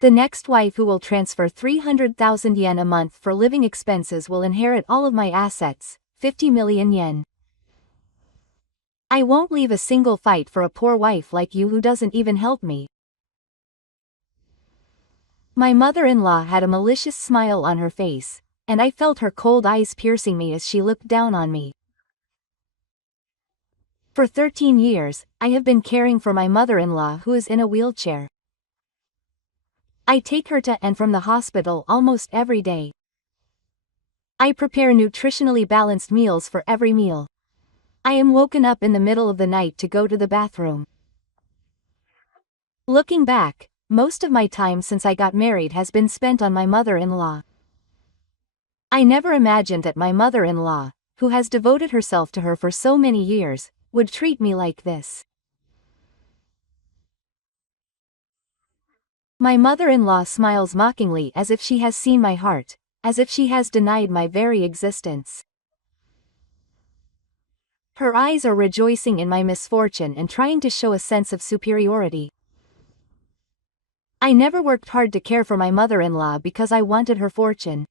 The next wife who will transfer 300,000 yen a month for living expenses will inherit all of my assets, 50 million yen. I won't leave a single fight for a poor wife like you who doesn't even help me. My mother-in-law had a malicious smile on her face, and I felt her cold eyes piercing me as she looked down on me. For 13 years, I have been caring for my mother-in-law who is in a wheelchair. I take her to and from the hospital almost every day. I prepare nutritionally balanced meals for every meal. I am woken up in the middle of the night to go to the bathroom. Looking back, most of my time since I got married has been spent on my mother-in-law. I never imagined that my mother-in-law, who has devoted herself to her for so many years, would treat me like this. My mother-in-law smiles mockingly as if she has seen my heart, as if she has denied my very existence. Her eyes are rejoicing in my misfortune and trying to show a sense of superiority. I never worked hard to care for my mother-in-law because I wanted her fortune.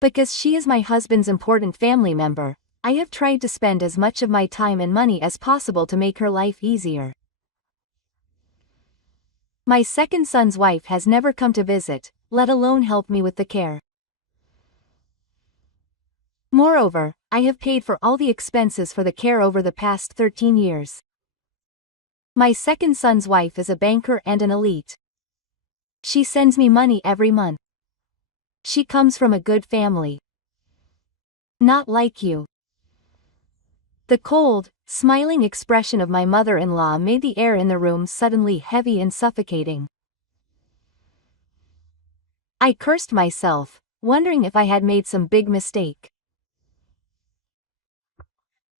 Because she is my husband's important family member, I have tried to spend as much of my time and money as possible to make her life easier. My second son's wife has never come to visit, let alone help me with the care. Moreover, I have paid for all the expenses for the care over the past 13 years. My second son's wife is a banker and an elite. She sends me money every month. She comes from a good family. Not like you. The cold, smiling expression of my mother-in-law made the air in the room suddenly heavy and suffocating. I cursed myself, wondering if I had made some big mistake.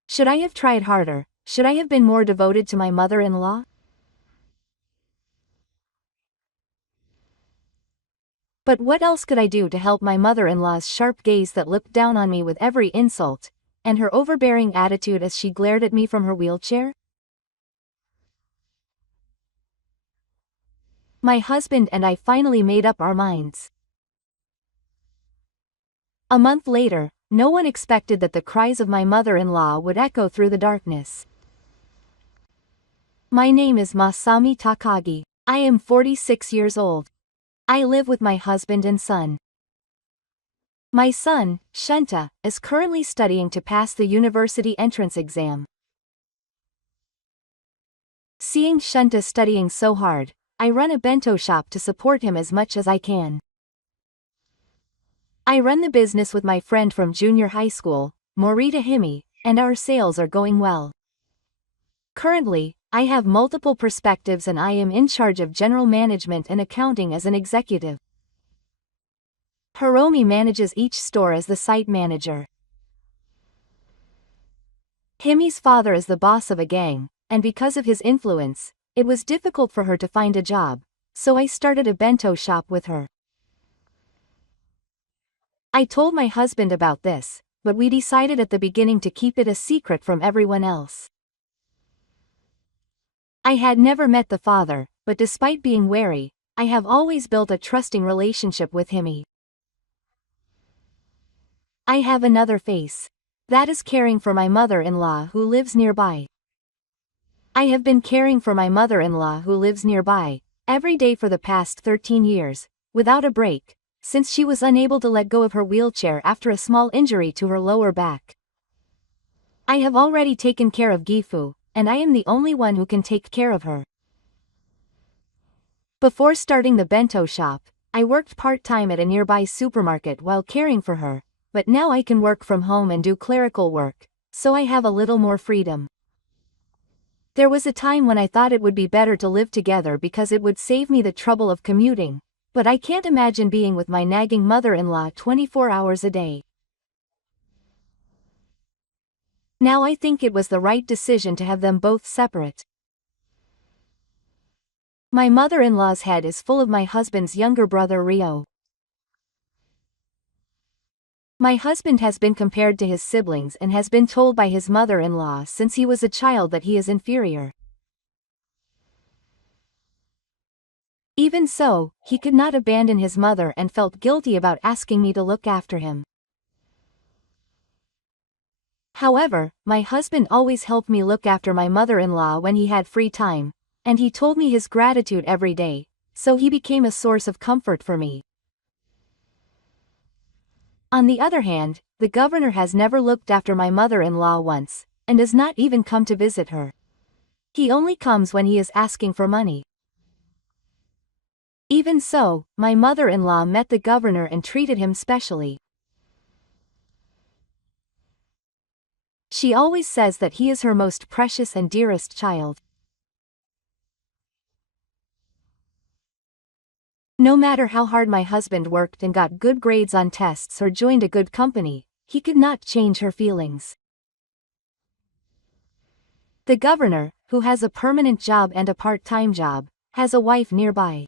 Should I have tried harder? Should I have been more devoted to my mother-in-law? But what else could I do to help my mother-in-law's sharp gaze that looked down on me with every insult, and her overbearing attitude as she glared at me from her wheelchair? My husband and I finally made up our minds. A month later, no one expected that the cries of my mother-in-law would echo through the darkness. My name is Masami Takagi. I am 46 years old. I live with my husband and son. My son, Shunta, is currently studying to pass the university entrance exam. Seeing Shunta studying so hard, I run a bento shop to support him as much as I can. I run the business with my friend from junior high school, Morita Himi, and our sales are going well. Currently, I have multiple perspectives and I am in charge of general management and accounting as an executive. Hiromi manages each store as the site manager. Himi's father is the boss of a gang, and because of his influence, it was difficult for her to find a job, so I started a bento shop with her. I told my husband about this, but we decided at the beginning to keep it a secret from everyone else. I had never met the father, but despite being wary, I have always built a trusting relationship with Himi. I have another face. That is caring for my mother-in-law who lives nearby. I have been caring for my mother-in-law who lives nearby, every day for the past 13 years, without a break, since she was unable to let go of her wheelchair after a small injury to her lower back. I have already taken care of Gifu, and I am the only one who can take care of her. Before starting the bento shop, I worked part-time at a nearby supermarket while caring for her, but now I can work from home and do clerical work, so I have a little more freedom. There was a time when I thought it would be better to live together because it would save me the trouble of commuting, but I can't imagine being with my nagging mother-in-law 24 hours a day. Now I think it was the right decision to have them both separate. My mother-in-law's head is full of my husband's younger brother Ryo. My husband has been compared to his siblings and has been told by his mother-in-law since he was a child that he is inferior. Even so, he could not abandon his mother and felt guilty about asking me to look after him. However, my husband always helped me look after my mother-in-law when he had free time, and he told me his gratitude every day, so he became a source of comfort for me. On the other hand, the governor has never looked after my mother-in-law once, and does not even come to visit her. He only comes when he is asking for money. Even so, my mother-in-law met the governor and treated him specially. She always says that he is her most precious and dearest child. No matter how hard my husband worked and got good grades on tests or joined a good company, he could not change her feelings. The governor, who has a permanent job and a part-time job, has a wife nearby.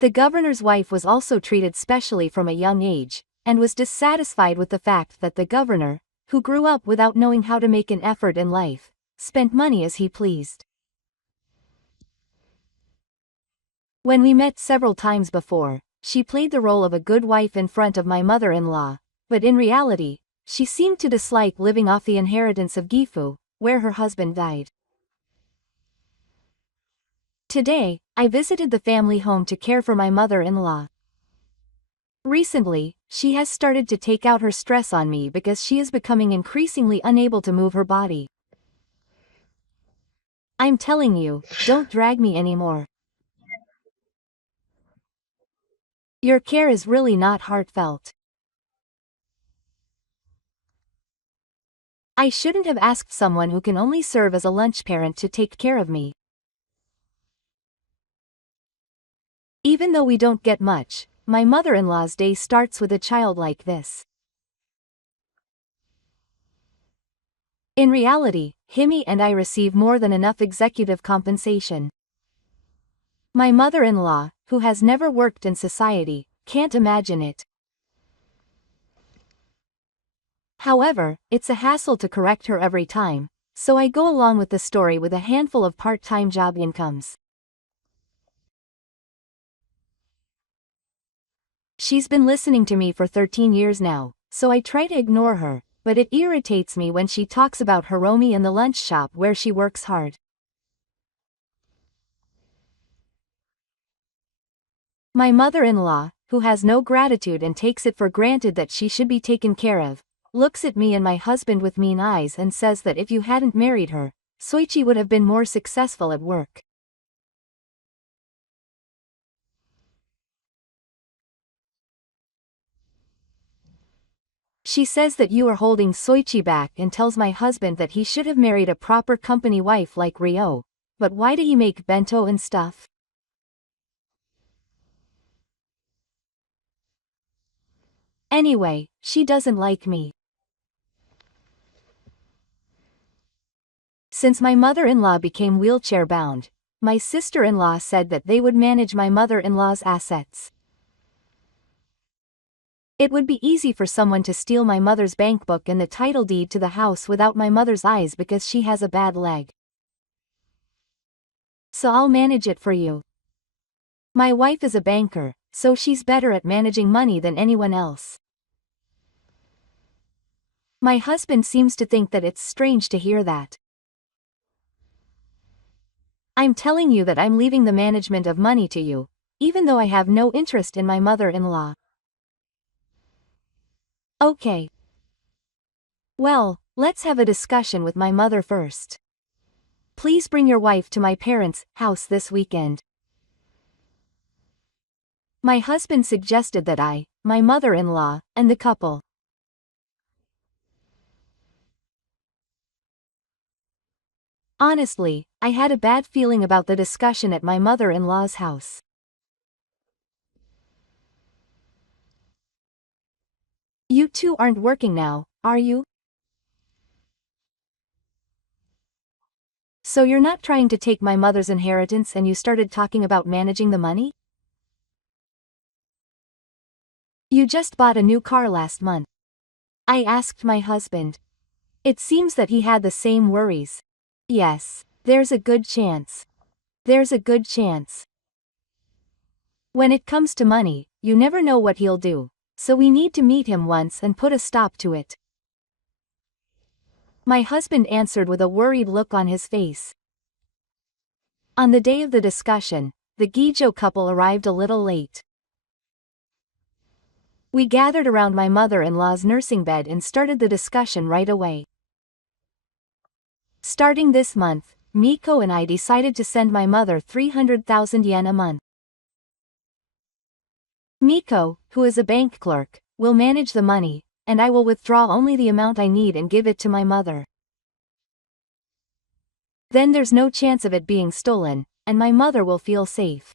The governor's wife was also treated specially from a young age, and was dissatisfied with the fact that the governor, who grew up without knowing how to make an effort in life, spent money as he pleased. When we met several times before, she played the role of a good wife in front of my mother-in-law, but in reality, she seemed to dislike living off the inheritance of Gifu, where her husband died. Today, I visited the family home to care for my mother-in-law. Recently, she has started to take out her stress on me because she is becoming increasingly unable to move her body. I'm telling you, don't drag me anymore. Your care is really not heartfelt. I shouldn't have asked someone who can only serve as a lunch parent to take care of me. Even though we don't get much, my mother-in-law's day starts with a child like this. In reality, Himi and I receive more than enough executive compensation. My mother-in-law, who has never worked in society, can't imagine it. However, it's a hassle to correct her every time, so I go along with the story with a handful of part-time job incomes. She's been listening to me for 13 years now, so I try to ignore her, but it irritates me when she talks about Hiromi and the lunch shop where she works hard. My mother-in-law, who has no gratitude and takes it for granted that she should be taken care of, looks at me and my husband with mean eyes and says that if you hadn't married her, Soichi would have been more successful at work. She says that you are holding Soichi back and tells my husband that he should have married a proper company wife like Ryo, but why did he make bento and stuff? Anyway, she doesn't like me. Since my mother-in-law became wheelchair-bound, my sister-in-law said that they would manage my mother-in-law's assets. It would be easy for someone to steal my mother's bank book and the title deed to the house without my mother's eyes because she has a bad leg. So I'll manage it for you. My wife is a banker, so she's better at managing money than anyone else. My husband seems to think that it's strange to hear that. I'm telling you that I'm leaving the management of money to you, even though I have no interest in my mother-in-law. Okay. Well, let's have a discussion with my mother first. Please bring your wife to my parents' house this weekend. My husband suggested that I, my mother-in-law, and the couple. Honestly, I had a bad feeling about the discussion at my mother-in-law's house. You two aren't working now, are you? So you're not trying to take my mother's inheritance and you started talking about managing the money? You just bought a new car last month. I asked my husband. It seems that he had the same worries. Yes, there's a good chance. there's a good chance. When it comes to money, you never know what he'll do, so we need to meet him once and put a stop to it. My husband answered with a worried look on his face. On the day of the discussion, the Gijo couple arrived a little late. We gathered around my mother-in-law's nursing bed and started the discussion right away. Starting this month, Miko and I decided to send my mother 300,000 yen a month. Miko, who is a bank clerk, will manage the money, and I will withdraw only the amount I need and give it to my mother. Then there's no chance of it being stolen, and my mother will feel safe.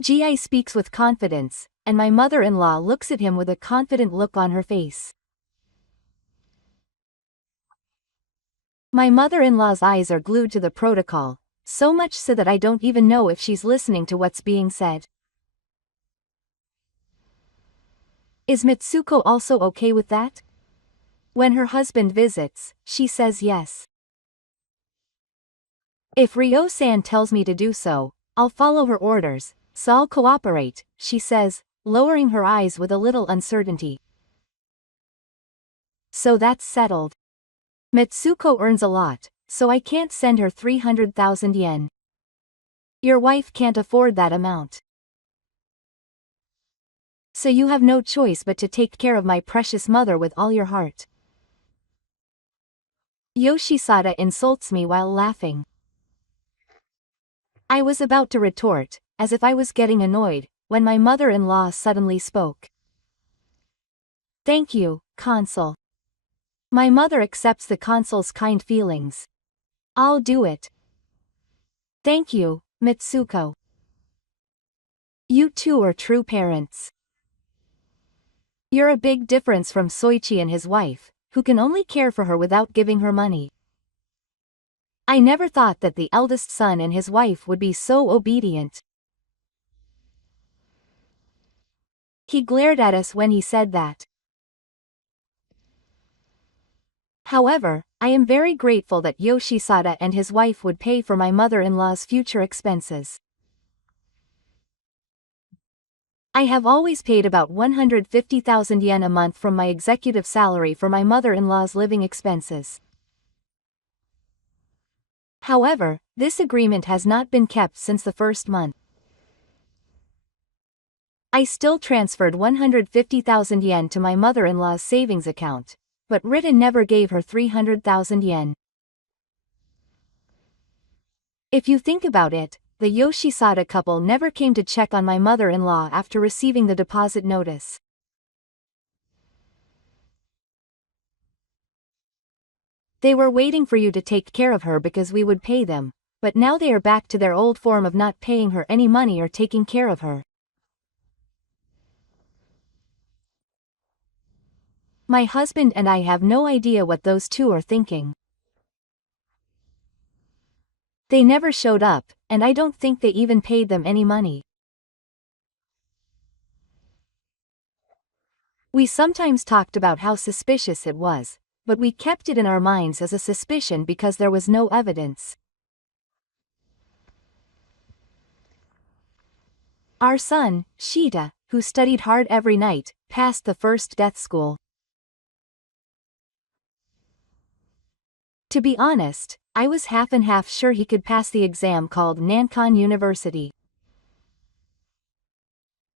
Gi speaks with confidence, and my mother-in-law looks at him with a confident look on her face. My mother-in-law's eyes are glued to the protocol, so much so that I don't even know if she's listening to what's being said. Is Mitsuko also okay with that? When her husband visits, she says yes. If Ryo-san tells me to do so, I'll follow her orders, so I'll cooperate, she says, lowering her eyes with a little uncertainty. So that's settled. Mitsuko earns a lot, so I can't send her 300,000 yen. Your wife can't afford that amount. So you have no choice but to take care of my precious mother with all your heart. Yoshisada insults me while laughing. I was about to retort, as if I was getting annoyed, when my mother-in-law suddenly spoke. Thank you, consul. My mother accepts the consul's kind feelings. I'll do it. Thank you, Mitsuko. You two are true parents. You're a big difference from Soichi and his wife, who can only care for her without giving her money. I never thought that the eldest son and his wife would be so obedient. He glared at us when he said that. However, I am very grateful that Yoshisada and his wife would pay for my mother-in-law's future expenses. I have always paid about 150,000 yen a month from my executive salary for my mother-in-law's living expenses. However, this agreement has not been kept since the first month. I still transferred 150,000 yen to my mother-in-law's savings account, but Ritten never gave her 300,000 yen. If you think about it, the Yoshisada couple never came to check on my mother-in-law after receiving the deposit notice. They were waiting for you to take care of her because we would pay them, but now they are back to their old form of not paying her any money or taking care of her. My husband and I have no idea what those two are thinking. They never showed up, and I don't think they even paid them any money. We sometimes talked about how suspicious it was, but we kept it in our minds as a suspicion because there was no evidence. Our son, Shita, who studied hard every night, passed the first death school. To be honest, I was half and half sure he could pass the exam called Nankan University.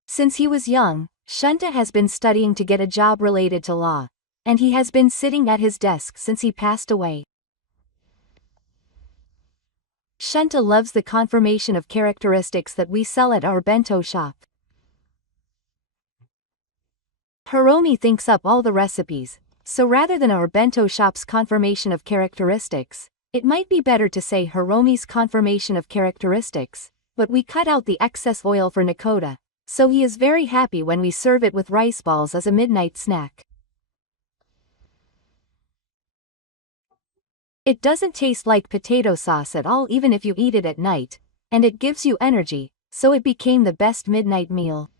Since he was young, Shunta has been studying to get a job related to law, and he has been sitting at his desk since he passed away. Shunta loves the confirmation of characteristics that we sell at our bento shop. Hiromi thinks up all the recipes, so rather than our bento shop's confirmation of characteristics, it might be better to say Hiromi's confirmation of characteristics, but we cut out the excess oil for Nakoda, so he is very happy when we serve it with rice balls as a midnight snack. It doesn't taste like potato sauce at all even if you eat it at night, and it gives you energy, so it became the best midnight meal.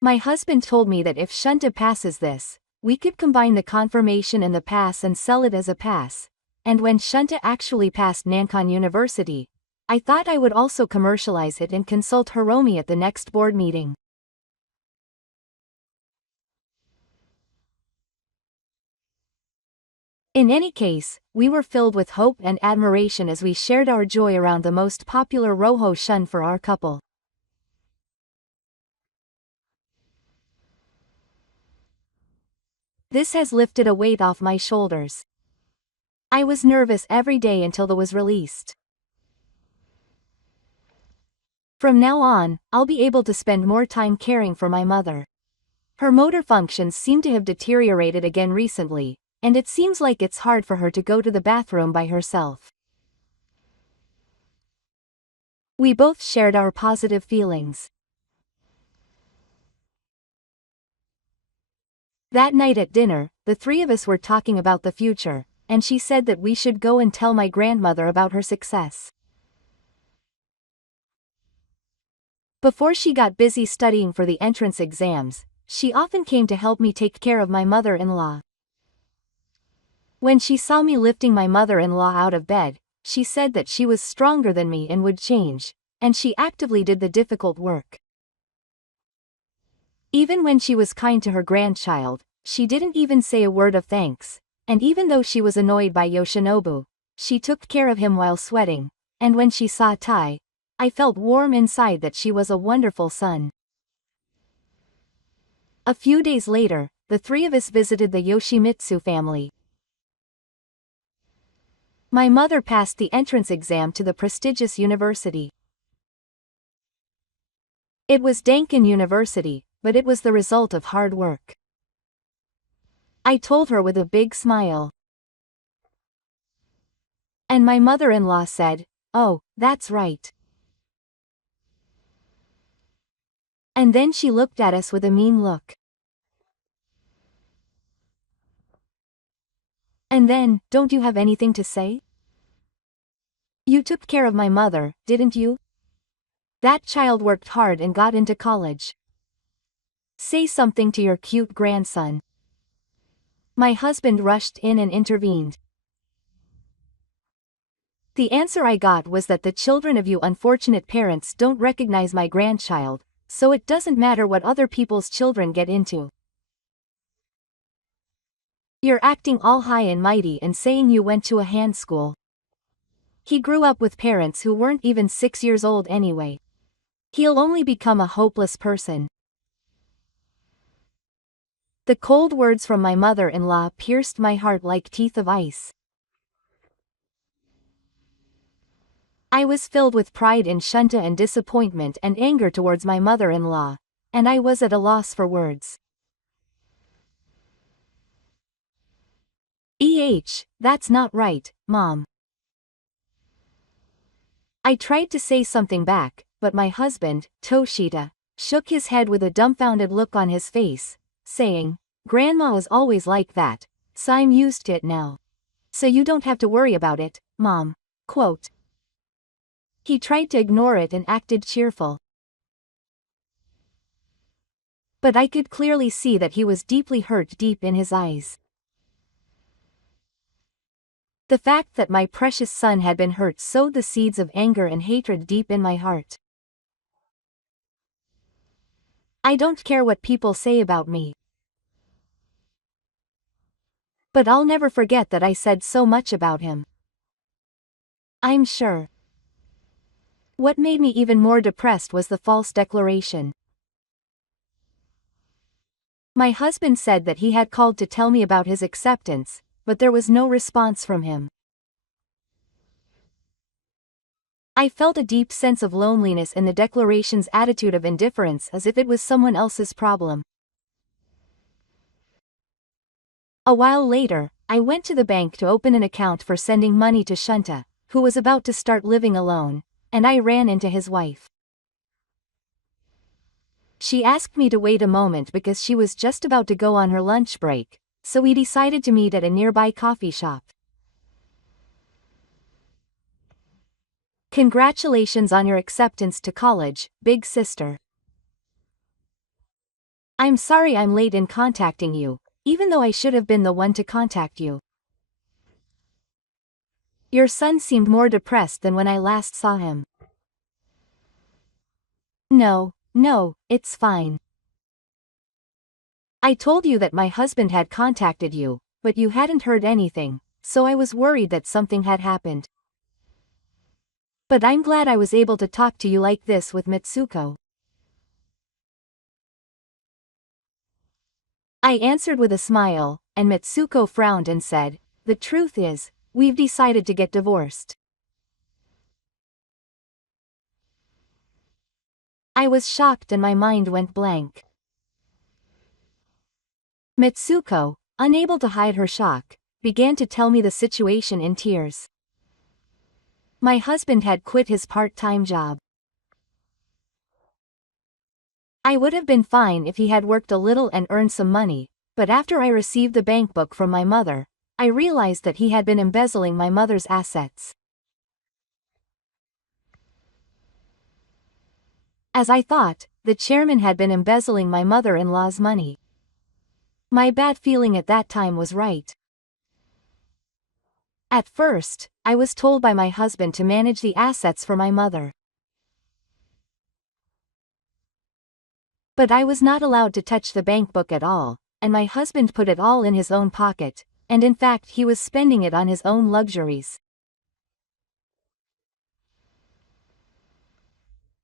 My husband told me that if Shunta passes this, we could combine the confirmation and the pass and sell it as a pass, and when Shunta actually passed Nankon University, I thought I would also commercialize it and consult Hiromi at the next board meeting. In any case, we were filled with hope and admiration as we shared our joy around the most popular Roho Shun for our couple. This has lifted a weight off my shoulders. I was nervous every day until the was released. From now on, I'll be able to spend more time caring for my mother. Her motor functions seem to have deteriorated again recently, and it seems like it's hard for her to go to the bathroom by herself. We both shared our positive feelings. That night at dinner, the three of us were talking about the future, and she said that we should go and tell my grandmother about her success. Before she got busy studying for the entrance exams, she often came to help me take care of my mother-in-law. When she saw me lifting my mother-in-law out of bed, she said that she was stronger than me and would change, and she actively did the difficult work. Even when she was kind to her grandchild, she didn't even say a word of thanks, and even though she was annoyed by Yoshinobu, she took care of him while sweating, and when she saw Tai, I felt warm inside that she was a wonderful son. A few days later, the three of us visited the Yoshimitsu family. My mother passed the entrance exam to the prestigious university. It was Danken University, but it was the result of hard work. I told her with a big smile. And my mother-in-law said, "Oh, that's right." And then she looked at us with a mean look. And then, don't you have anything to say? You took care of my mother, didn't you? That child worked hard and got into college. Say something to your cute grandson. My husband rushed in and intervened. The answer I got was that the children of you unfortunate parents don't recognize my grandchild, so it doesn't matter what other people's children get into. You're acting all high and mighty and saying you went to a hand school. He grew up with parents who weren't even 6 years old anyway. He'll only become a hopeless person. The cold words from my mother-in-law pierced my heart like teeth of ice. I was filled with pride in Shunta and disappointment and anger towards my mother-in-law, and I was at a loss for words. That's not right, Mom. I tried to say something back, but my husband, Toshita, shook his head with a dumbfounded look on his face, saying, "Grandma is always like that, so I'm used to it now. So you don't have to worry about it, Mom." Quote. He tried to ignore it and acted cheerful. But I could clearly see that he was deeply hurt deep in his eyes. The fact that my precious son had been hurt sowed the seeds of anger and hatred deep in my heart. I don't care what people say about me. But I'll never forget that I said so much about him. I'm sure. What made me even more depressed was the false declaration. My husband said that he had called to tell me about his acceptance, but there was no response from him. I felt a deep sense of loneliness in the declaration's attitude of indifference, as if it was someone else's problem. A while later, I went to the bank to open an account for sending money to Shunta, who was about to start living alone, and I ran into his wife. She asked me to wait a moment because she was just about to go on her lunch break, so we decided to meet at a nearby coffee shop. Congratulations on your acceptance to college, big sister. I'm sorry I'm late in contacting you, even though I should have been the one to contact you. Your son seemed more depressed than when I last saw him. No, it's fine. I told you that my husband had contacted you, but you hadn't heard anything, so I was worried that something had happened. But I'm glad I was able to talk to you like this with Mitsuko. I answered with a smile, and Mitsuko frowned and said, "The truth is, we've decided to get divorced." I was shocked and my mind went blank. Mitsuko, unable to hide her shock, began to tell me the situation in tears. My husband had quit his part-time job. I would have been fine if he had worked a little and earned some money, but after I received the bank book from my mother, I realized that he had been embezzling my mother's assets. As I thought, the chairman had been embezzling my mother-in-law's money. My bad feeling at that time was right. At first, I was told by my husband to manage the assets for my mother. But I was not allowed to touch the bank book at all, and my husband put it all in his own pocket, and in fact he was spending it on his own luxuries.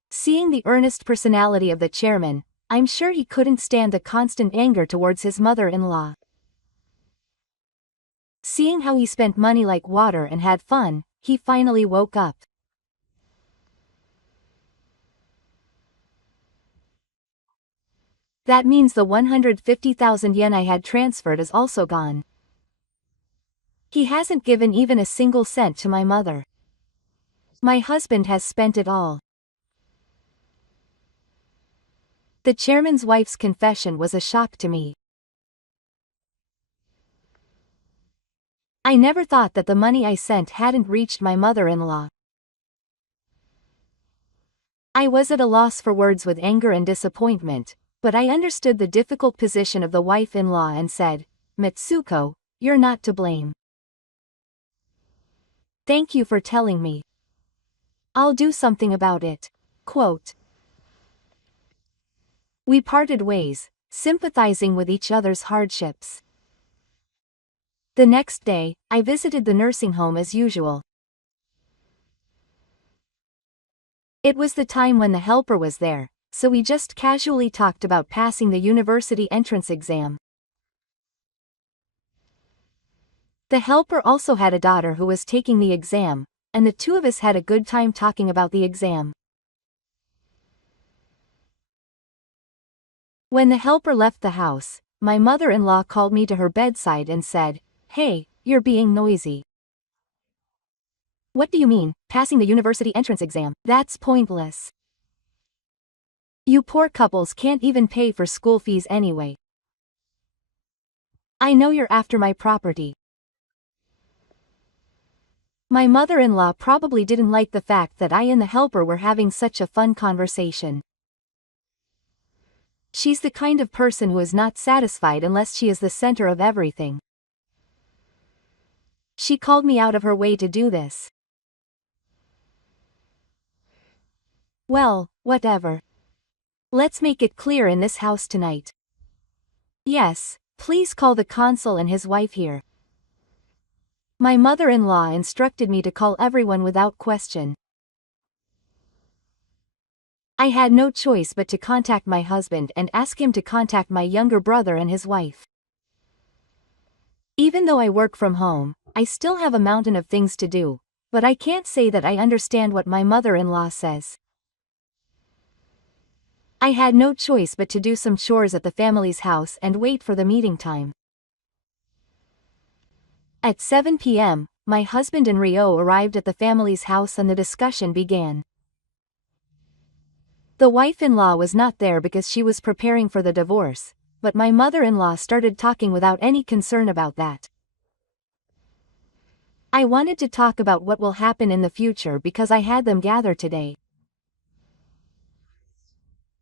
Seeing the earnest personality of the chairman, I'm sure he couldn't stand the constant anger towards his mother-in-law. Seeing how he spent money like water and had fun, he finally woke up. That means the 150,000 yen I had transferred is also gone. He hasn't given even a single cent to my mother. My husband has spent it all. The chairman's wife's confession was a shock to me. I never thought that the money I sent hadn't reached my mother-in-law. I was at a loss for words with anger and disappointment, but I understood the difficult position of the wife-in-law and said, "Mitsuko, you're not to blame. Thank you for telling me. I'll do something about it." Quote. We parted ways, sympathizing with each other's hardships. The next day, I visited the nursing home as usual. It was the time when the helper was there, so we just casually talked about passing the university entrance exam. The helper also had a daughter who was taking the exam, and the two of us had a good time talking about the exam. When the helper left the house, my mother-in-law called me to her bedside and said, "Hey, you're being noisy." "What do you mean, passing the university entrance exam? That's pointless. You poor couples can't even pay for school fees anyway. I know you're after my property." My mother-in-law probably didn't like the fact that I and the helper were having such a fun conversation. She's the kind of person who is not satisfied unless she is the center of everything. She called me out of her way to do this. Well, whatever. Let's make it clear in this house tonight. Yes, please call the consul and his wife here. My mother-in-law instructed me to call everyone without question. I had no choice but to contact my husband and ask him to contact my younger brother and his wife. Even though I work from home, I still have a mountain of things to do, but I can't say that I understand what my mother-in-law says. I had no choice but to do some chores at the family's house and wait for the meeting time. At 7 p.m., my husband and Ryo arrived at the family's house and the discussion began. The wife-in-law was not there because she was preparing for the divorce, but my mother-in-law started talking without any concern about that. I wanted to talk about what will happen in the future because I had them gather today.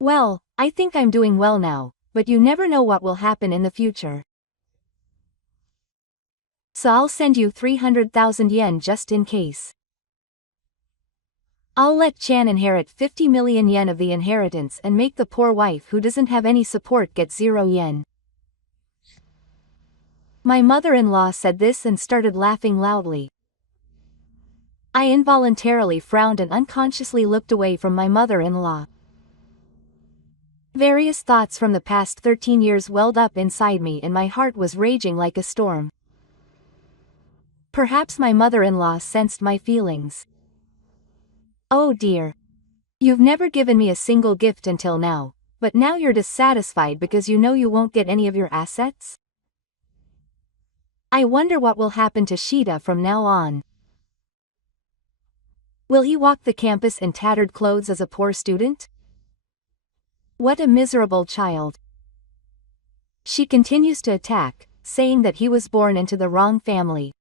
Well, I think I'm doing well now, but you never know what will happen in the future. So I'll send you 300,000 yen just in case. I'll let Chan inherit 50 million yen of the inheritance and make the poor wife who doesn't have any support get 0 yen. My mother-in-law said this and started laughing loudly. I involuntarily frowned and unconsciously looked away from my mother-in-law. Various thoughts from the past 13 years welled up inside me and my heart was raging like a storm. Perhaps my mother-in-law sensed my feelings. Oh dear. You've never given me a single gift until now, but now you're dissatisfied because you know you won't get any of your assets? I wonder what will happen to Shida from now on. Will he walk the campus in tattered clothes as a poor student? What a miserable child. She continues to attack, saying that he was born into the wrong family.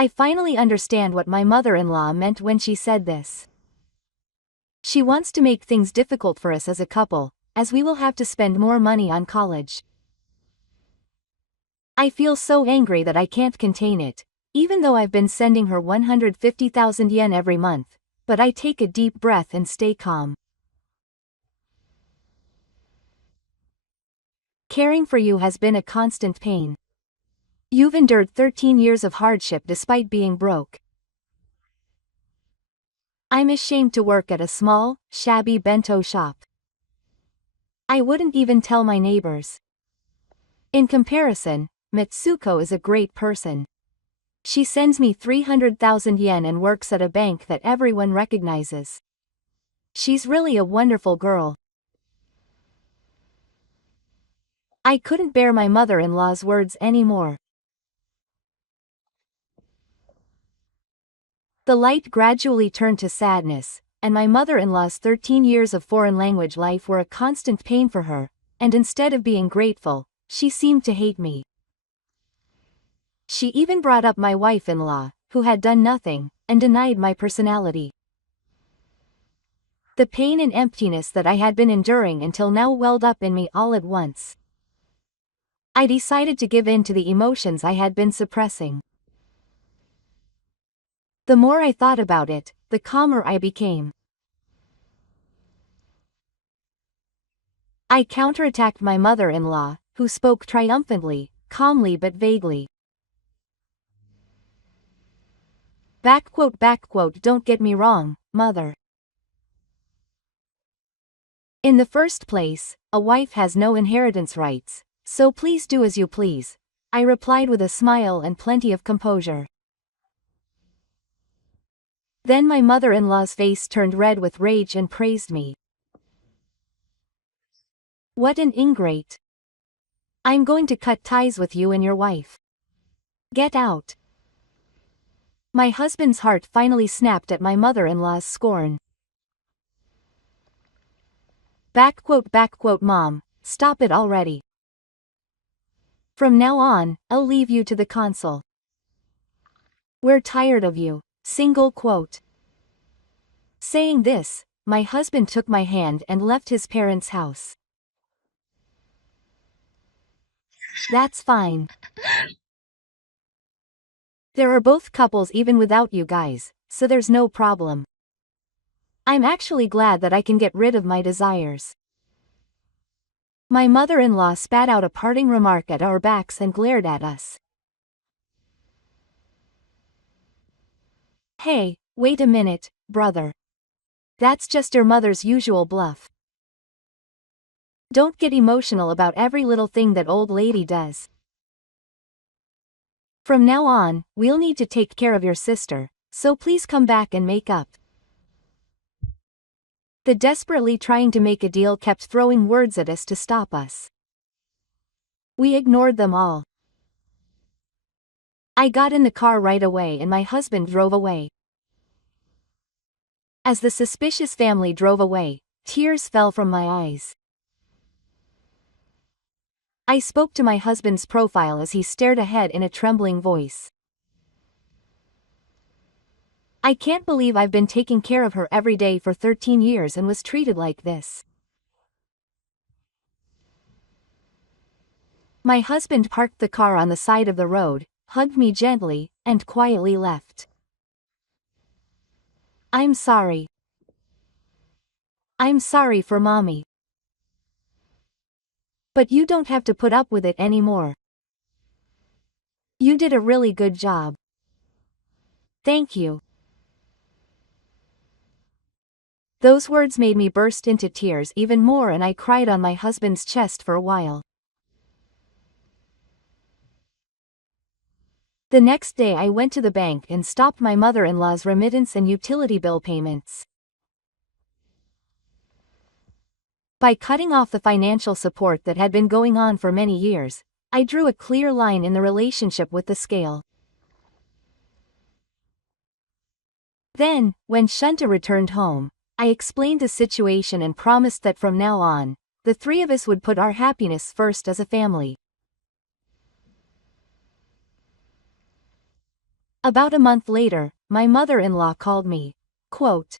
I finally understand what my mother-in-law meant when she said this. She wants to make things difficult for us as a couple, as we will have to spend more money on college. I feel so angry that I can't contain it, even though I've been sending her 150,000 yen every month, but I take a deep breath and stay calm. Caring for you has been a constant pain. You've endured 13 years of hardship despite being broke. I'm ashamed to work at a small, shabby bento shop. I wouldn't even tell my neighbors. In comparison, Mitsuko is a great person. She sends me 300,000 yen and works at a bank that everyone recognizes. She's really a wonderful girl. I couldn't bear my mother-in-law's words anymore. The light gradually turned to sadness, and my mother-in-law's 13 years of foreign language life were a constant pain for her, and instead of being grateful, she seemed to hate me. She even brought up my wife-in-law, who had done nothing, and denied my personality. The pain and emptiness that I had been enduring until now welled up in me all at once. I decided to give in to the emotions I had been suppressing. The more I thought about it, the calmer I became. I counterattacked my mother-in-law, who spoke triumphantly, calmly but vaguely. Don't get me wrong, mother. In the first place, a wife has no inheritance rights, so please do as you please, I replied with a smile and plenty of composure. Then my mother-in-law's face turned red with rage and praised me. What an ingrate. I'm going to cut ties with you and your wife. Get out. My husband's heart finally snapped at my mother-in-law's scorn. Mom, stop it already. From now on, I'll leave you to the console. We're tired of you. Saying this, my husband took my hand and left his parents' house. That's fine. There are both couples even without you guys, so there's no problem. I'm actually glad that I can get rid of my desires. My mother-in-law spat out a parting remark at our backs and glared at us. Hey, wait a minute, brother. That's just your mother's usual bluff. Don't get emotional about every little thing that old lady does. From now on, we'll need to take care of your sister, so please come back and make up. The desperately trying to make a deal kept throwing words at us to stop us. We ignored them all. I got in the car right away and my husband drove away. As the suspicious family drove away, tears fell from my eyes. I spoke to my husband's profile as he stared ahead in a trembling voice. I can't believe I've been taking care of her every day for 13 years and was treated like this. My husband parked the car on the side of the road, hugged me gently, and quietly left. I'm sorry. I'm sorry for mommy. But you don't have to put up with it anymore. You did a really good job. Thank you. Those words made me burst into tears even more, and I cried on my husband's chest for a while. The next day I went to the bank and stopped my mother-in-law's remittance and utility bill payments. By cutting off the financial support that had been going on for many years, I drew a clear line in the relationship with the scale. Then, when Shunta returned home, I explained the situation and promised that from now on, the three of us would put our happiness first as a family. About a month later, my mother-in-law called me. Quote,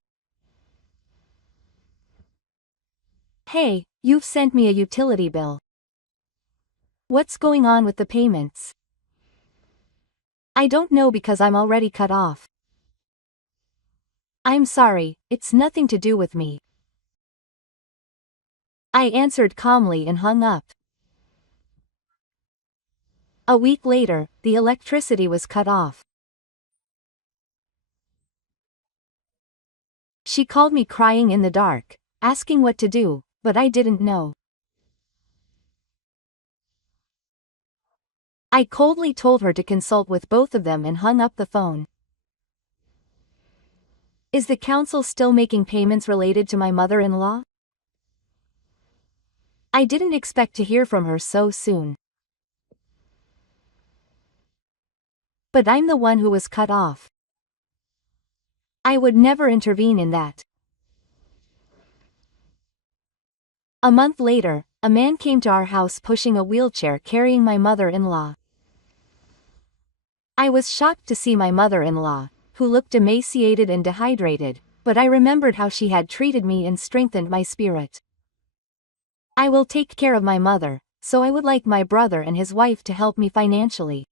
"Hey, you've sent me a utility bill. What's going on with the payments?" "I don't know because I'm already cut off." "I'm sorry, it's nothing to do with me." I answered calmly and hung up. A week later, the electricity was cut off. She called me crying in the dark, asking what to do, but I didn't know. I coldly told her to consult with both of them and hung up the phone. Is the council still making payments related to my mother-in-law? I didn't expect to hear from her so soon. But I'm the one who was cut off. I would never intervene in that. A month later, a man came to our house pushing a wheelchair carrying my mother-in-law. I was shocked to see my mother-in-law, who looked emaciated and dehydrated, but I remembered how she had treated me and strengthened my spirit. I will take care of my mother, so I would like my brother and his wife to help me financially.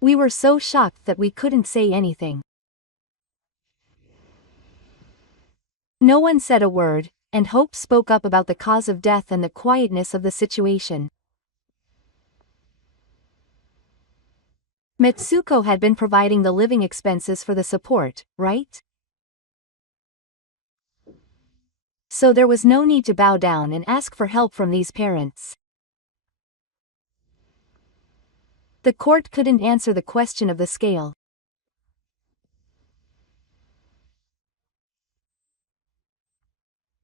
We were so shocked that we couldn't say anything. No one said a word, and Hope spoke up about the cause of death and the quietness of the situation. Mitsuko had been providing the living expenses for the support, right? So there was no need to bow down and ask for help from these parents. The court couldn't answer the question of the scale.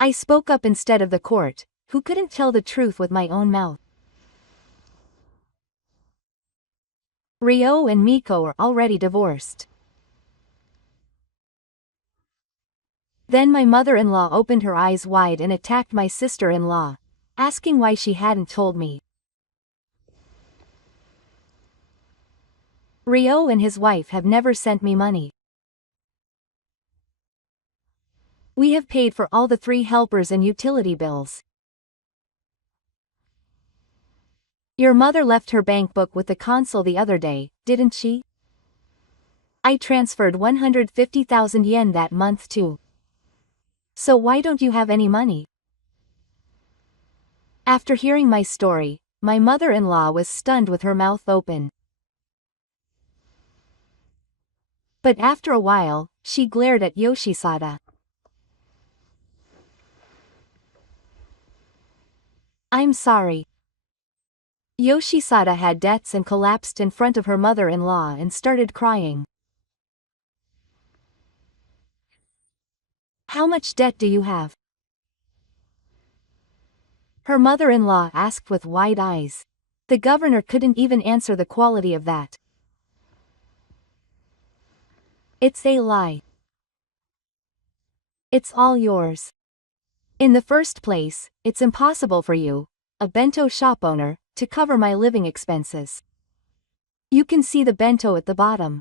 I spoke up instead of the court, who couldn't tell the truth with my own mouth. Ryo and Miko are already divorced. Then my mother-in-law opened her eyes wide and attacked my sister-in-law, asking why she hadn't told me. Ryo and his wife have never sent me money. We have paid for all the 3 helpers and utility bills. Your mother left her bank book with the consul the other day, didn't she? I transferred 150,000 yen that month too. So why don't you have any money? After hearing my story, my mother-in-law was stunned with her mouth open. But after a while, she glared at Yoshisada. I'm sorry. Yoshisada had debts and collapsed in front of her mother-in-law and started crying. How much debt do you have? Her mother-in-law asked with wide eyes. The governor couldn't even answer the quality of that. It's a lie. It's all yours. In the first place, it's impossible for you, a bento shop owner, to cover my living expenses. You can see the bento at the bottom.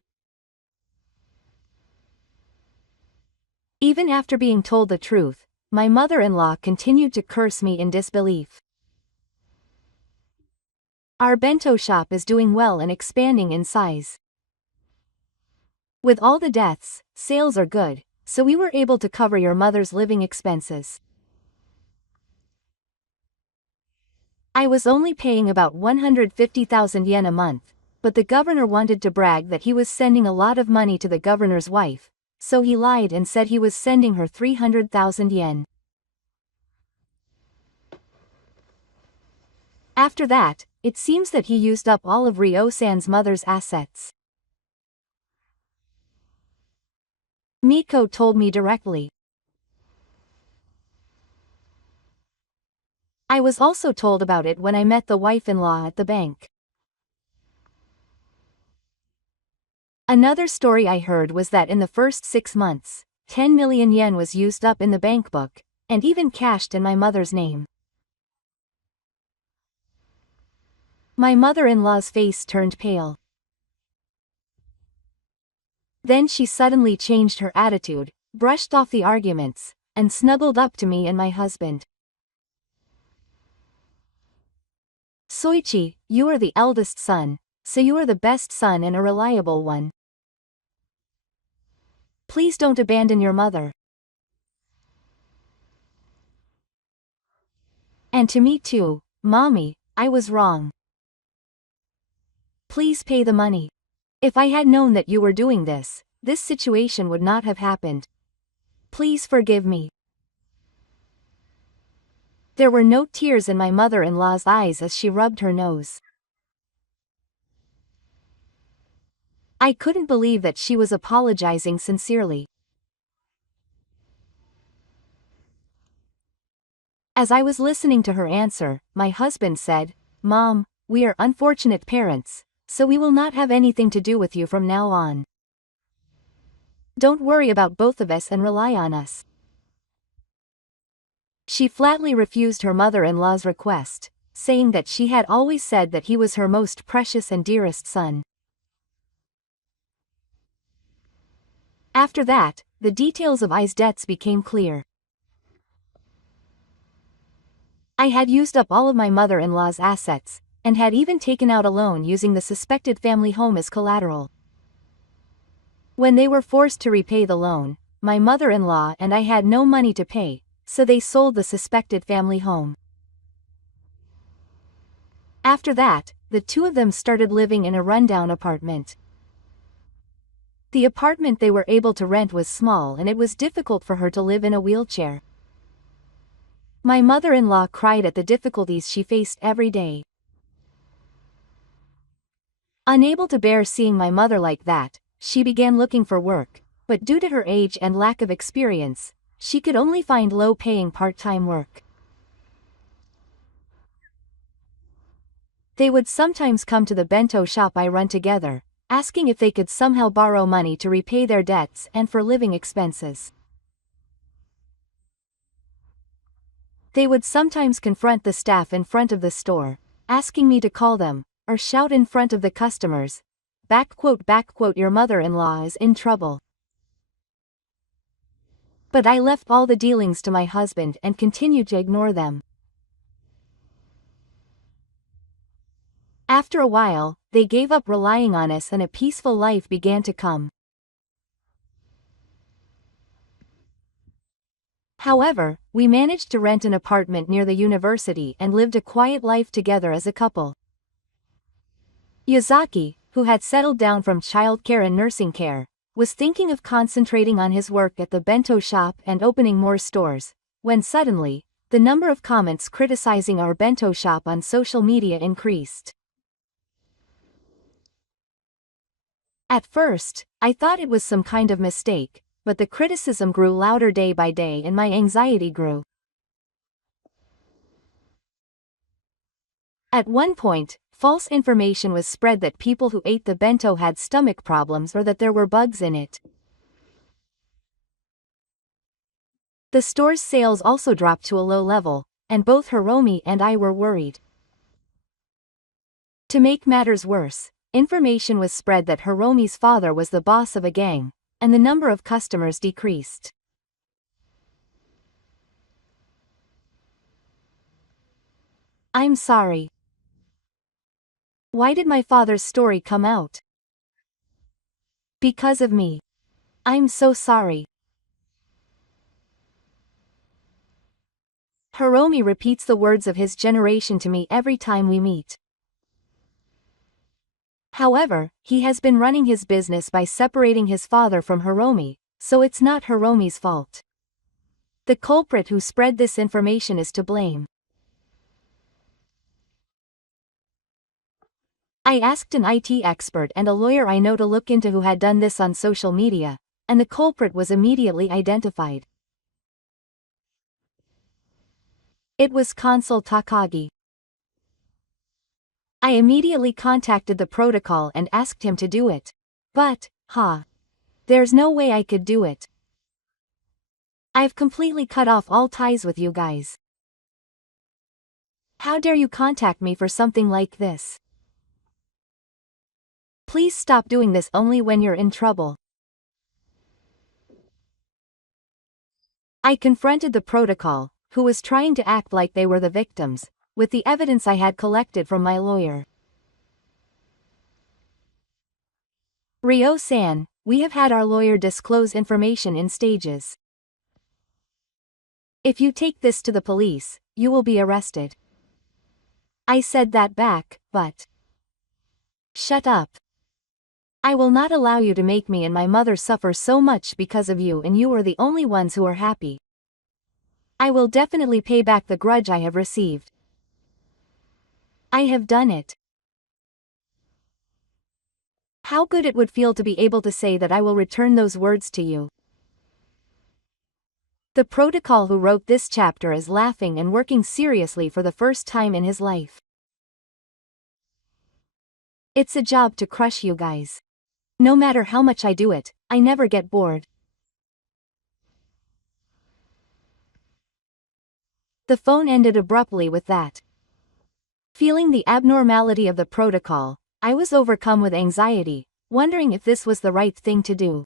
Even after being told the truth, my mother-in-law continued to curse me in disbelief. Our bento shop is doing well and expanding in size. With all the deaths, sales are good, so we were able to cover your mother's living expenses. I was only paying about 150,000 yen a month, but the governor wanted to brag that he was sending a lot of money to the governor's wife, so he lied and said he was sending her 300,000 yen. After that, it seems that he used up all of Ryo-san's mother's assets. Miko told me directly. I was also told about it when I met the wife-in-law at the bank. Another story I heard was that in the first 6 months, 10 million yen was used up in the bank book, and even cashed in my mother's name. My mother-in-law's face turned pale. Then she suddenly changed her attitude, brushed off the arguments, and snuggled up to me and my husband. Soichi, you are the eldest son, so you are the best son and a reliable one. Please don't abandon your mother. And to me too, Mommy, I was wrong. Please pay the money. If I had known that you were doing this, this situation would not have happened. Please forgive me. There were no tears in my mother-in-law's eyes as she rubbed her nose. I couldn't believe that she was apologizing sincerely. As I was listening to her answer, my husband said, "Mom, we are unfortunate parents, so we will not have anything to do with you from now on. Don't worry about both of us and rely on us." She flatly refused her mother-in-law's request, saying that she had always said that he was her most precious and dearest son. After that, the details of I's debts became clear. I had used up all of my mother-in-law's assets, and had even taken out a loan using the suspected family home as collateral. When they were forced to repay the loan, my mother-in-law and I had no money to pay, so they sold the suspected family home. After that, the two of them started living in a rundown apartment. The apartment they were able to rent was small and it was difficult for her to live in a wheelchair. My mother-in-law cried at the difficulties she faced every day. Unable to bear seeing my mother like that, she began looking for work, but due to her age and lack of experience, she could only find low-paying part-time work. They would sometimes come to the bento shop I run together, asking if they could somehow borrow money to repay their debts and for living expenses. They would sometimes confront the staff in front of the store, asking me to call them, or shout in front of the customers, "Your mother-in-law is in trouble." But I left all the dealings to my husband and continued to ignore them. After a while, they gave up relying on us and a peaceful life began to come. However, we managed to rent an apartment near the university and lived a quiet life together as a couple. Yazaki, who had settled down from childcare and nursing care, was thinking of concentrating on his work at the bento shop and opening more stores, when suddenly, the number of comments criticizing our bento shop on social media increased. At first, I thought it was some kind of mistake, but the criticism grew louder day by day and my anxiety grew. At one point, false information was spread that people who ate the bento had stomach problems or that there were bugs in it. The store's sales also dropped to a low level, and both Hiromi and I were worried. To make matters worse, information was spread that Hiromi's father was the boss of a gang, and the number of customers decreased. I'm sorry. Why did my father's story come out? Because of me. I'm so sorry. Hiromi repeats the words of his generation to me every time we meet. However, he has been running his business by separating his father from Hiromi, so it's not Hiromi's fault. The culprit who spread this information is to blame. I asked an IT expert and a lawyer I know to look into who had done this on social media, and the culprit was immediately identified. It was Consul Takagi. I immediately contacted the protocol and asked him to do it. But, there's no way I could do it. I've completely cut off all ties with you guys. How dare you contact me for something like this? Please stop doing this only when you're in trouble. I confronted the protocol, who was trying to act like they were the victims, with the evidence I had collected from my lawyer. Ryo-san, we have had our lawyer disclose information in stages. If you take this to the police, you will be arrested. I said that back, but... Shut up. I will not allow you to make me and my mother suffer so much because of you, and you are the only ones who are happy. I will definitely pay back the grudge I have received. I have done it. How good it would feel to be able to say that I will return those words to you. The protocol who wrote this chapter is laughing and working seriously for the first time in his life. It's a job to crush you guys. No matter how much I do it, I never get bored. The phone ended abruptly with that. Feeling the abnormality of the protocol, I was overcome with anxiety, wondering if this was the right thing to do.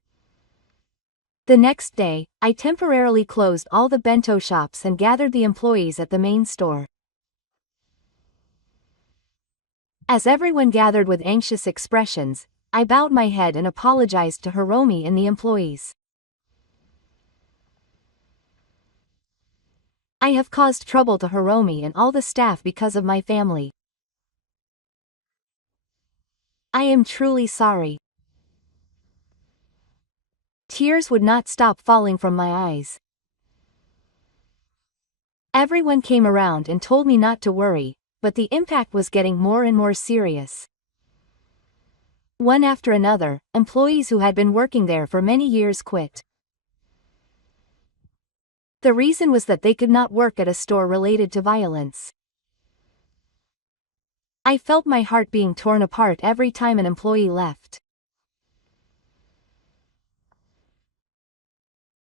The next day, I temporarily closed all the bento shops and gathered the employees at the main store. As everyone gathered with anxious expressions, I bowed my head and apologized to Hiromi and the employees. I have caused trouble to Hiromi and all the staff because of my family. I am truly sorry. Tears would not stop falling from my eyes. Everyone came around and told me not to worry, but the impact was getting more and more serious. One after another, employees who had been working there for many years quit. The reason was that they could not work at a store related to violence. I felt my heart being torn apart every time an employee left.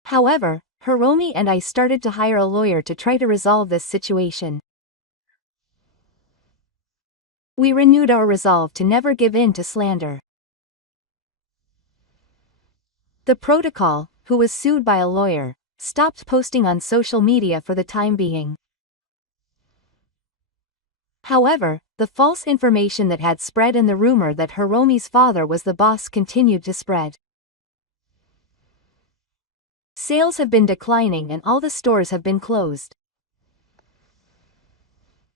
However, Hiromi and I started to hire a lawyer to try to resolve this situation. We renewed our resolve to never give in to slander. The protocol, who was sued by a lawyer, stopped posting on social media for the time being. However, the false information that had spread and the rumor that Hiromi's father was the boss continued to spread. Sales have been declining and all the stores have been closed.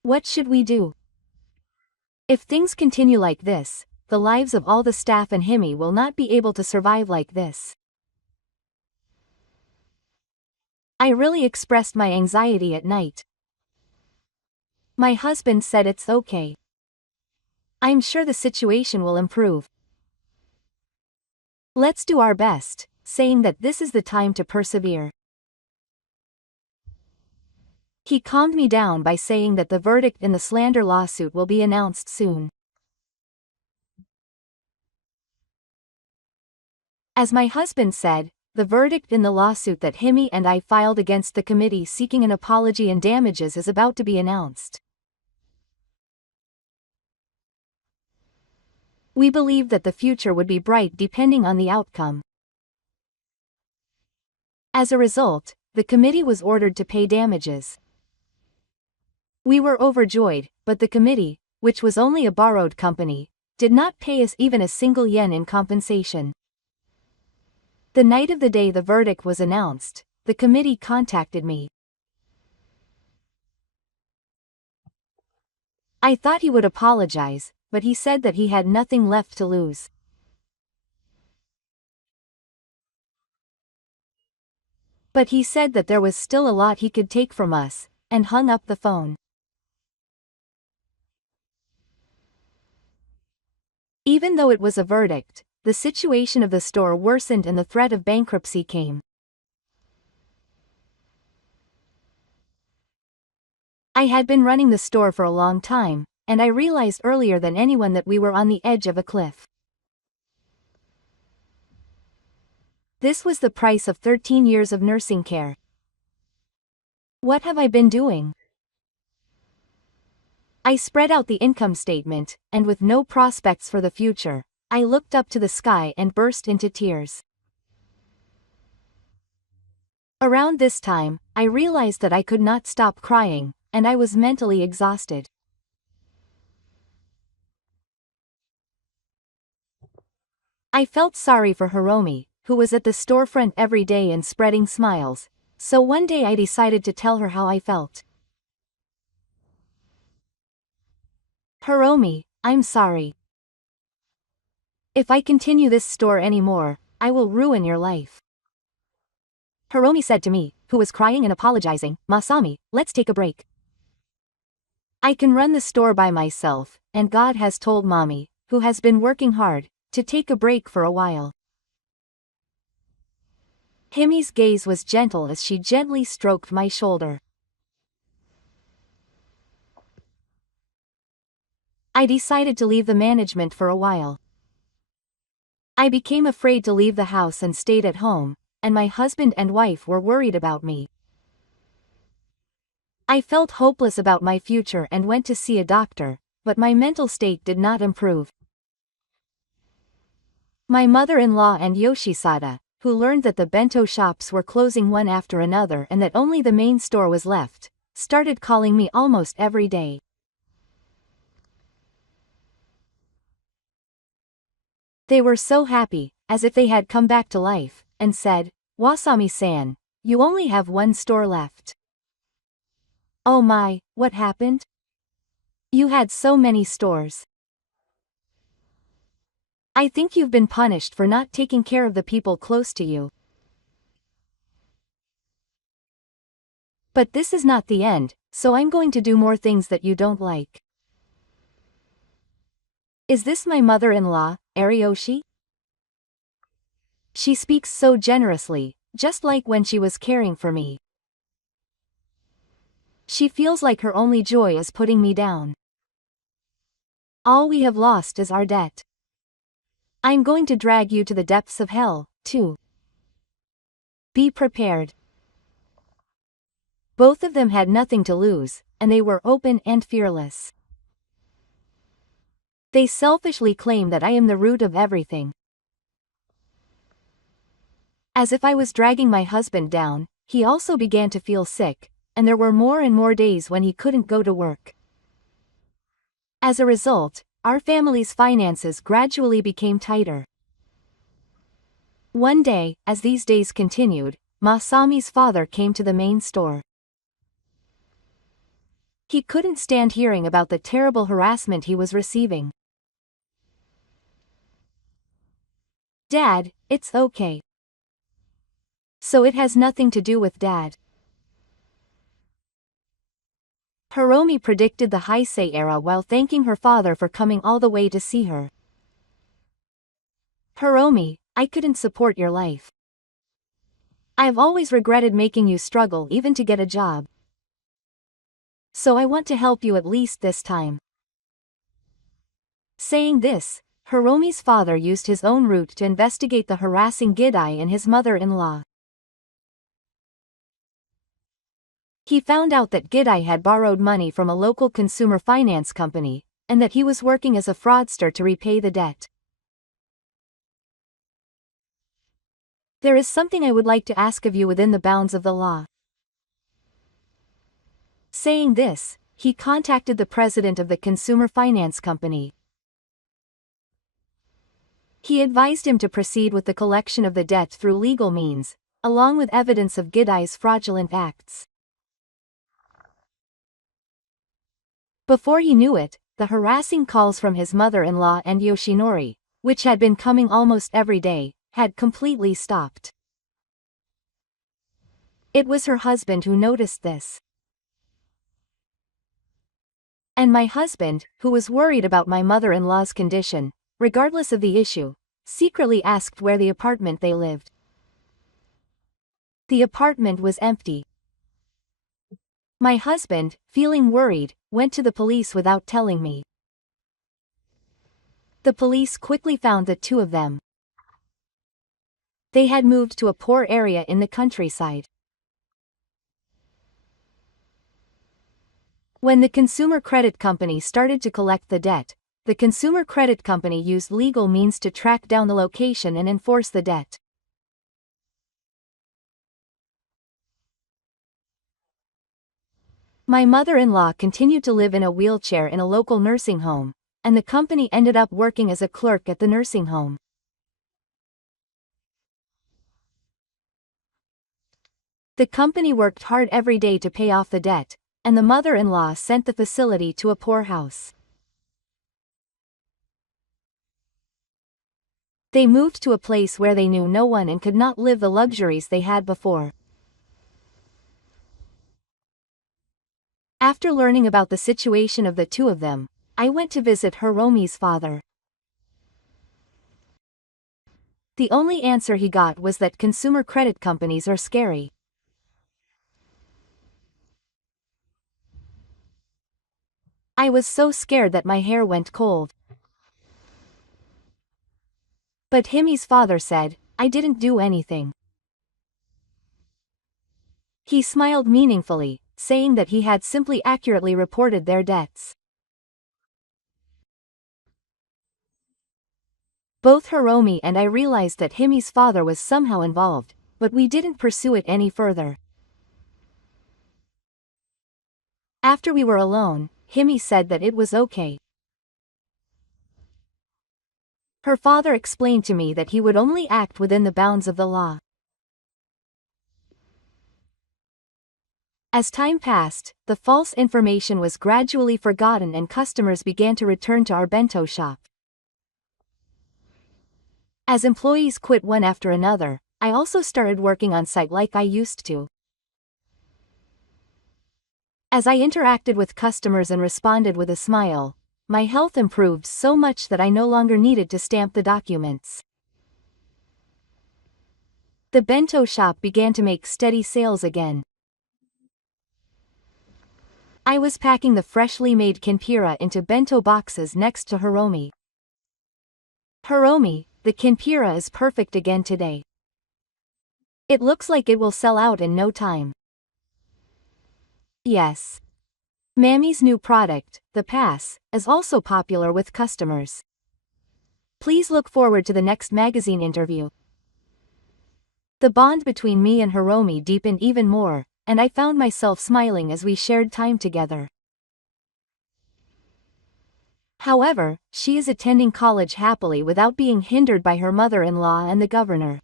What should we do? If things continue like this, the lives of all the staff and Himi will not be able to survive like this. I really expressed my anxiety at night. My husband said it's okay. I'm sure the situation will improve. Let's do our best, saying that this is the time to persevere. He calmed me down by saying that the verdict in the slander lawsuit will be announced soon. As my husband said, the verdict in the lawsuit that Himi and I filed against the committee seeking an apology and damages is about to be announced. We believe that the future would be bright depending on the outcome. As a result, the committee was ordered to pay damages. We were overjoyed, but the committee, which was only a borrowed company, did not pay us even a single yen in compensation. The night of the day the verdict was announced, the committee contacted me. I thought he would apologize, but he said that he had nothing left to lose. But he said that there was still a lot he could take from us, and hung up the phone. Even though it was a verdict, the situation of the store worsened and the threat of bankruptcy came. I had been running the store for a long time, and I realized earlier than anyone that we were on the edge of a cliff. This was the price of 13 years of nursing care. What have I been doing? I spread out the income statement, and with no prospects for the future, I looked up to the sky and burst into tears. Around this time, I realized that I could not stop crying, and I was mentally exhausted. I felt sorry for Hiromi, who was at the storefront every day and spreading smiles, so one day I decided to tell her how I felt. Hiromi, I'm sorry. If I continue this store anymore, I will ruin your life. Hiromi said to me, who was crying and apologizing, Masami, let's take a break. I can run the store by myself, and God has told Mommy, who has been working hard, to take a break for a while. Himi's gaze was gentle as she gently stroked my shoulder. I decided to leave the management for a while. I became afraid to leave the house and stayed at home, and my husband and wife were worried about me. I felt hopeless about my future and went to see a doctor, but my mental state did not improve. My mother-in-law and Yoshisada, who learned that the bento shops were closing one after another and that only the main store was left, started calling me almost every day. They were so happy, as if they had come back to life, and said, Wasami-san, you only have one store left. Oh my, what happened? You had so many stores. I think you've been punished for not taking care of the people close to you. But this is not the end, so I'm going to do more things that you don't like. Is this my mother-in-law, Ariyoshi? She speaks so generously, just like when she was caring for me. She feels like her only joy is putting me down. All we have lost is our debt. I'm going to drag you to the depths of hell, too. Be prepared. Both of them had nothing to lose, and they were open and fearless. They selfishly claim that I am the root of everything. As if I was dragging my husband down, he also began to feel sick, and there were more and more days when he couldn't go to work. As a result, our family's finances gradually became tighter. One day, as these days continued, Masami's father came to the main store. He couldn't stand hearing about the terrible harassment he was receiving. Dad, it's okay. So it has nothing to do with Dad. Hiromi predicted the Heisei era while thanking her father for coming all the way to see her. Hiromi, I couldn't support your life. I've always regretted making you struggle even to get a job. So I want to help you at least this time. Saying this, Hiromi's father used his own route to investigate the harassing Gidai and his mother-in-law. He found out that Gidai had borrowed money from a local consumer finance company, and that he was working as a fraudster to repay the debt. There is something I would like to ask of you within the bounds of the law. Saying this, he contacted the president of the consumer finance company. He advised him to proceed with the collection of the debt through legal means, along with evidence of Gidai's fraudulent acts. Before he knew it, the harassing calls from his mother-in-law and Yoshinori, which had been coming almost every day, had completely stopped. It was her husband who noticed this. And my husband, who was worried about my mother-in-law's condition, regardless of the issue, secretly asked where the apartment they lived. The apartment was empty. My husband, feeling worried, went to the police without telling me. The police quickly found the two of them. They had moved to a poor area in the countryside. When the consumer credit company started to collect the debt, the consumer credit company used legal means to track down the location and enforce the debt. My mother-in-law continued to live in a wheelchair in a local nursing home, and the company ended up working as a clerk at the nursing home. The company worked hard every day to pay off the debt, and the mother-in-law sent the facility to a poorhouse. They moved to a place where they knew no one and could not live the luxuries they had before. After learning about the situation of the two of them, I went to visit Hiromi's father. The only answer he got was that consumer credit companies are scary. I was so scared that my hair went cold. But Himi's father said, I didn't do anything. He smiled meaningfully, saying that he had simply accurately reported their debts. Both Hiromi and I realized that Himi's father was somehow involved, but we didn't pursue it any further. After we were alone, Himi said that it was okay. Her father explained to me that he would only act within the bounds of the law. As time passed, the false information was gradually forgotten and customers began to return to our bento shop. As employees quit one after another, I also started working on site like I used to. As I interacted with customers and responded with a smile, my health improved so much that I no longer needed to stamp the documents. The bento shop began to make steady sales again. I was packing the freshly made kinpira into bento boxes next to Hiromi. Hiromi, the kinpira is perfect again today. It looks like it will sell out in no time. Yes. Mammy's new product, the pass, is also popular with customers. Please look forward to the next magazine interview. The bond between me and Hiromi deepened even more, and I found myself smiling as we shared time together. However, she is attending college happily without being hindered by her mother-in-law and the governor.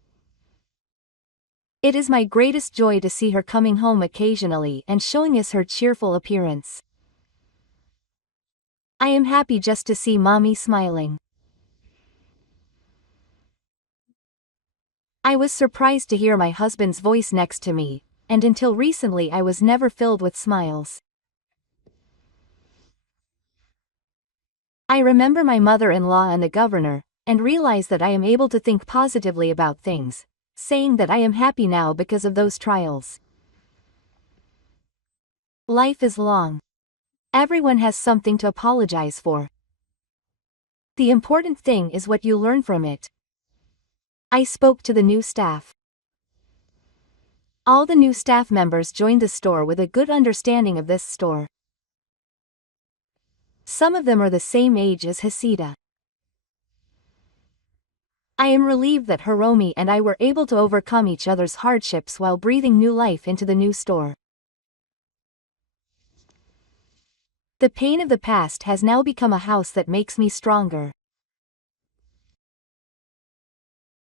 It is my greatest joy to see her coming home occasionally and showing us her cheerful appearance. I am happy just to see mommy smiling. I was surprised to hear my husband's voice next to me, and until recently I was never filled with smiles. I remember my mother-in-law and the governor, and realize that I am able to think positively about things, saying that I am happy now because of those trials. Life is long. Everyone has something to apologize for. The important thing is what you learn from it. I spoke to the new staff. All the new staff members joined the store with a good understanding of this store. Some of them are the same age as Hasida. I am relieved that Hiromi and I were able to overcome each other's hardships while breathing new life into the new store. The pain of the past has now become a house that makes me stronger.